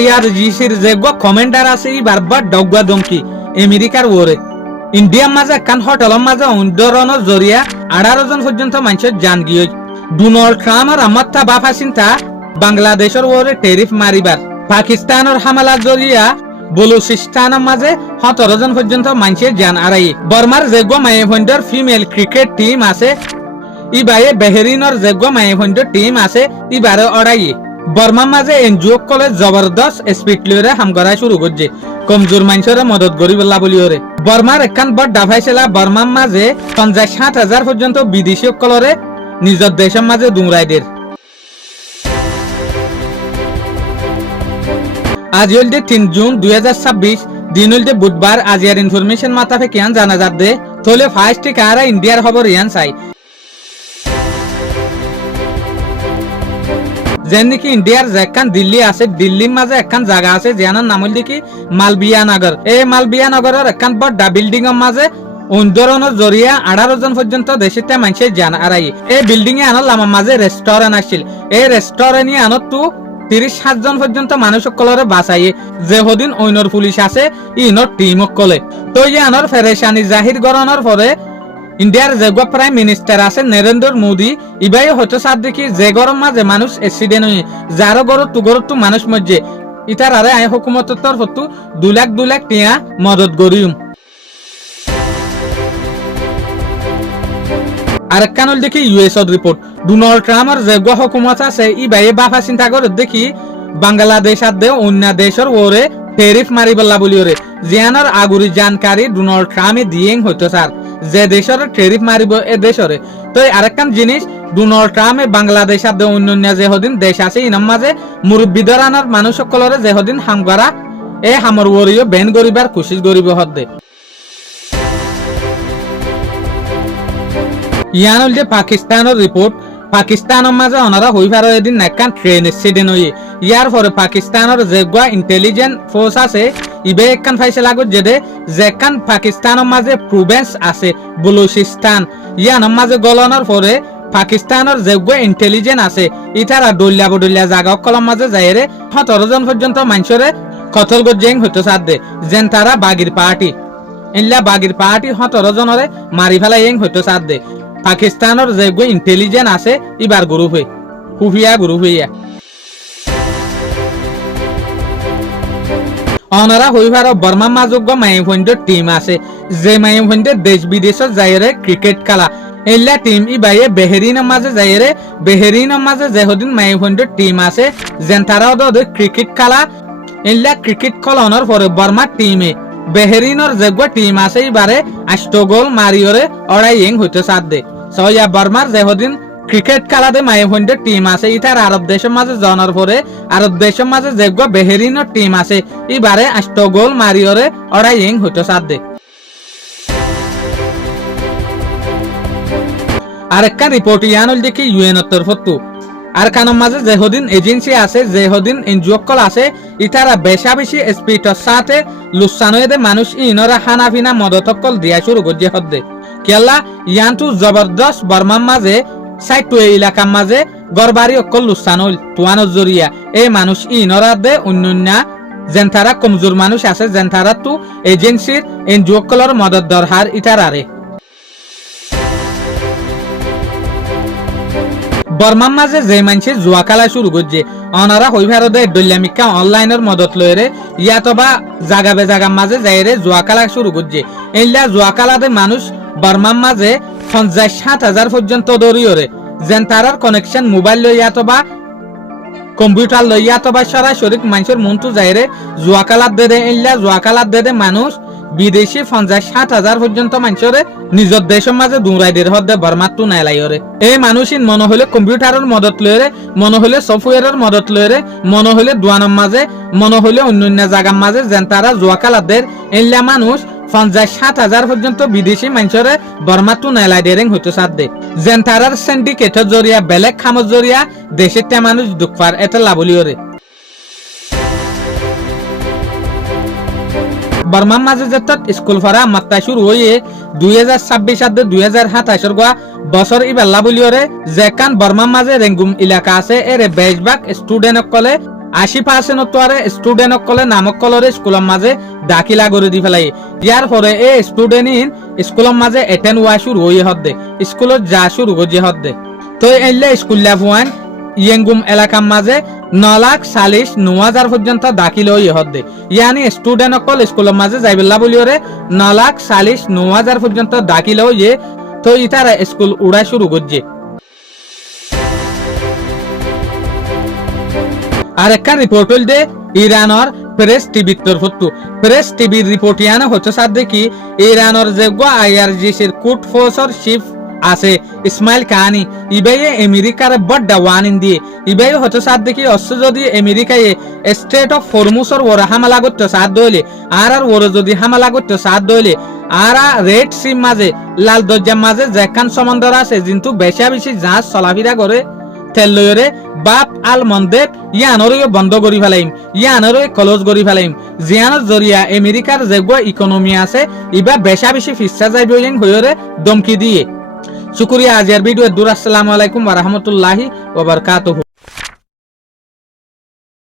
IRGC'র যেগো commander আছে ই বারবার ডগা দমকি আমেরিকার ওরে ইন্ডিয়ার মাঝে কান হোটেলের মাঝে উন্দরণের জরিয়া 18 জন পর্যন্ত মানুষের জান গিয়ে ডোনাল্ড ট্রাম্পের আমাত্তা বাফা চিন্তা বাংলাদেশের ওরে টেরিফ মারিবার পাকিস্তানের হামলার জরিয়া বলুচিস্তানের মাঝে 17 জন পর্যন্ত মানুষের জান আড়াই বর্মার যেগো মায়েভন্ডর ফিমেল ক্রিকেট টিম আছে ইবারে বেহরিনের যেগো মায়েভন্ডর টিম আছে ইবারে অড়াই বর্মার মাঝে এনজিও কলে জবরদস্ত স্পিড লইরে হাম করা শুরু করছে কমজোর মানুষের মদত করি বলা বলি ওরে বর্মার একখান বড় দাফাইছিলা বর্মার মাঝে 50,000 পর্যন্ত বিদেশি কলরে নিজের দেশের মাঝে দুমরাইদের আজ হলদে 3 জুন 2026 দিন হলদে বুধবার আজিয়ার ইনফরমেশন মাতাফে কিয়ান জানা যাবে তোলে ফার্স্ট কারা ইন্ডিয়ার খবর ইয়ান চাই যেন নাকি ইন্ডিয়ার যেখান দিল্লি আছে দিল্লির মাঝে একখান জায়গা আছে যার নাম হল দেখি মালবিয়া নগর এই মালবিয়া নগরের একখান বড় বিল্ডিং এর মাঝে উন্দরণের জরিয়া 18 জন পর্যন্ত দেশের মানুষের জান আড়াই এই বিল্ডিং এ আনল আমার মাঝে রেস্টুরেন্ট আসছিল এই রেস্টুরেন্টে আনত তো 37 জন পর্যন্ত মানুষ সকলরে বাঁচাইয়ে যে হদিন অন্যর পুলিশ আছে ইনর টিম কলে তো ইয়ানোর ফেরেশানি জাহির গরনের পরে ইন্ডিয়ার যেগো প্রাইম মিনিস্টার আছে নরেন্দ্র মোদী ইবাই হয়তো সাত দেখি যে গরম মাঝে মানুষ এক্সিডেন্ট হয়ে যারো গরত তো মানুষ মধ্যে ইতার আরে আই হুকুমতের তরফ 2 লাখ টিয়া মদত করিম আর কানল দেখি ইউএস রিপোর্ট ডোনাল্ড ট্রাম্পের যেগো হুকুমত আছে ইবাই বাফা চিন্তা করে দেখি বাংলাদেশ আদে অন্য দেশের ওরে টেরিফ মারিবল্লা বলি ওরে জিয়ানোর আগুরি জানকারি ডোনাল্ড ট্রাম্পে দিয়েন হইতো স্যার যে দেশের টেরিফ মারিব এ দেশরে তো আরেকখান জিনিস ডোনাল্ড ট্রাম্পে বাংলাদেশ আদে অন্য যে হদিন দেশ আছে ইনার মাঝে মুরব্বীদের আনার মানুষ সকলরে যে হদিন হামগারা এ হামর ওরিও বেন গরিবার কোশিশ গরিব হদ্দে ইয়ান হল যে পাকিস্তানের রিপোর্ট পাকিস্তানের মাঝে ওনারা হইবার এদিন একখান ট্রেন এক্সিডেন্ট হয়ে ইয়ার পরে পাকিস্তানের যেগুলা ইন্টেলিজেন্ট ফোর্স আছে ইবে একখান ফাইসলা লাগো যেখান পাকিস্তানের মাঝে প্রভিন্স আছে বলুচিস্তান ইয়ানোর মাঝে গলনের পরে পাকিস্তানের যেগুলা ইন্টেলিজেন্ট আছে ইতারা ডলিয়া জাগা কলম মাঝে যাইরে 17 জন পর্যন্ত মানুষরে কতল গজেং হইতো সাদে যেন তারা বাগির পার্টি ইল্লা বাগির পার্টি 17 জনরে মারি ফেলাই হইতো সাদে পাকিস্তানের যেগুলো ইন্টেলিজেন্ট আছে ইবার গ্রুপ হয়ে হুফিয়া গ্রুপ হইয়া অনারা হইবার বর্মা মাজোগ্য মাইভন্ডের টিম আছে যে মাইভন্ডের দেশ বিদেশের যাইরে ক্রিকেট খেলা এলা টিম ইবাইয়ে বেহেরিনের মাঝে যাইরে বেহেরিনের মাঝে যেহদিন মাইভন্ডের টিম আছে যেন তারা ওদের ক্রিকেট খেলা এলা ক্রিকেট খেলানোর পরে বর্মা টিমে বেহেরিনের যেগুলো টিম আছে এবারে 8 গোল মারিওরে অড়াইং হইতে সাথ দে সয়া বর্মার যেহদিন ক্রিকেট খেলাতে মাইভন্ডের টিম আছে ইতার আরব দেশের মাঝে জনার পরে আরব দেশের মাঝে যেগুলো বেহেরিনের টিম আছে এবারে 8 গোল মারিওরে অড়াইং হইতে সাথ দে আরেকটা রিপোর্ট ইয়ানুল দেখি ইউএনের তরফ আর কানের মাঝে যেহদিন এজেন্সি আছে যেহদিন এনজিও কল আছে ইতারা বেশি স্পিডের সাথে লুসানোয়েদে মানুষ ইনরা হানাফিনা মদতকল দিয়া শুরু করছে হদ্দে কেলা ইয়ানটু জবরদস্ত বর্মার মাঝে সাইটু এলাকার মাঝে গড়বাড়ি অকল লুসানোল তুয়ানোর জরিয়া এই মানুষ ইনরা দে অন্য যেন তারা কমজোর মানুষ আছে যেন তারা তু এজেন্সির এনজিও কলর মদত দরকার ইতারারে বর্মার মাঝে যে মানুষে জুয়া খেলা শুরু করছে অনারা হইবার ডলিয়ামিকা অনলাইনের মদত লইরে ইয়াতবা জাগা বেজাগার মাঝে যাইরে জুয়া খেলা শুরু করছে এইলা জুয়া খেলাতে মানুষ বর্মার মাঝে 50,000 পর্যন্ত দৌড়িওরে যেন তারার কানেকশন মোবাইল লইয়াতবা কম্পিউটার লইয়াতবা সরাসরি মানুষের মনটু যাইরে জুয়া খেলার দেদে এইলা জুয়া খেলার দেদে মানুষ বিদেশি 50,000 পর্যন্ত মানুষরে নিজের দেশের মাঝে দুরাইদের হদ্দে বর্মাত্তু নাইলাইরে এই মানুষিন মনে হলে কম্পিউটারের মদত লইরে মনে হলে সফটওয়্যারের মদত লইরে মনে হলে দোয়ানের মাঝে মনে হলে অন্য জায়গার মাঝে যেন তারা জুয়া খেলাদের এইলা মানুষ 50,000 পর্যন্ত বিদেশি মানুষরে বর্মাত্তু নাইলাইদের হইতো সাথ দে যেন তারার সিন্ডিকেটের জরিয়া বেলেগ খামর জরিয়া দেশের মানুষ দুঃখার এটা লাভলিওরে বর্মার মাঝে যেত স্কুল পড়া মাত্রা শুরু হয়ে 2026 সাথে 2027 গোয়া বছর ইবেলা বলিওরে যেখান বর্মার মাঝে রেঙ্গুম এলাকা আছে এর বেশভাগ স্টুডেন্ট কলে 80% তোয়ারে স্টুডেন্ট কলে নামক কলরে স্কুলের মাঝে দাখিলা করে দি ফেলাই ইয়ার পরে এই স্টুডেন্ট ইন স্কুলের মাঝে এটেন্ড হওয়া শুরু হয়ে হদ্দে স্কুলত যা শুরু করছে হদ্দে তো এলে স্কুল্লা ফুয়ান ইয়েঙ্গুম এলাকার মাঝে 9,40,9,000 পর্যন্ত দাখিল হয়ে হদ্দে ইয়ানি স্টুডেন্ট কল স্কুলের মাঝে যাইবেলা বলিওরে 9,40,9,000 পর্যন্ত দাখিল হয়ে তো ইতারা স্কুল উড়া শুরু করছে আর একটা রিপোর্ট হল দে ইরানের প্রেস টিভির তরফতু প্রেস টিভির রিপোর্ট ইয়ানো হচ্ছে সাথ দেখি ইরানের যে আইআরজিসির কুট ফোর্সর চিফ আছে ইসমাইল কাহানি ইবাইয়ে আমেরিকার বড় ওয়ানিন দিয়ে ইবাই হচ্ছে সাথ দেখি অস যদি আমেরিকায় স্টেট অফ ফরমুসর ওরা হামলা করতে সাথ দইলে আর ওরা যদি হামলা করতে সাথ দইলে আর রেড সি মাঝে লাল দরজার মাঝে যেখান সমুদ্র আছে কিন্তু বেশা বেশি জাহাজ চলাফেরা করে তেলরে বাপ আল মন্দেব ইয়ানরে বন্ধ করি ফেলাইম ইয়ানরে ক্লোজ করি ফেলাইম জিয়ানোর জরিয়া আমেরিকার যেগুলো ইকোনমি আছে ইবা বেশা বেশি ফিসা যাইবে হইরে দমকি দিয়ে শুকরিয়া আজের ভিডিও দূর আসসালামু আলাইকুম ওয়া রাহমাতুল্লাহি ওয়া বারাকাতুহু।